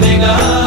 Bigger.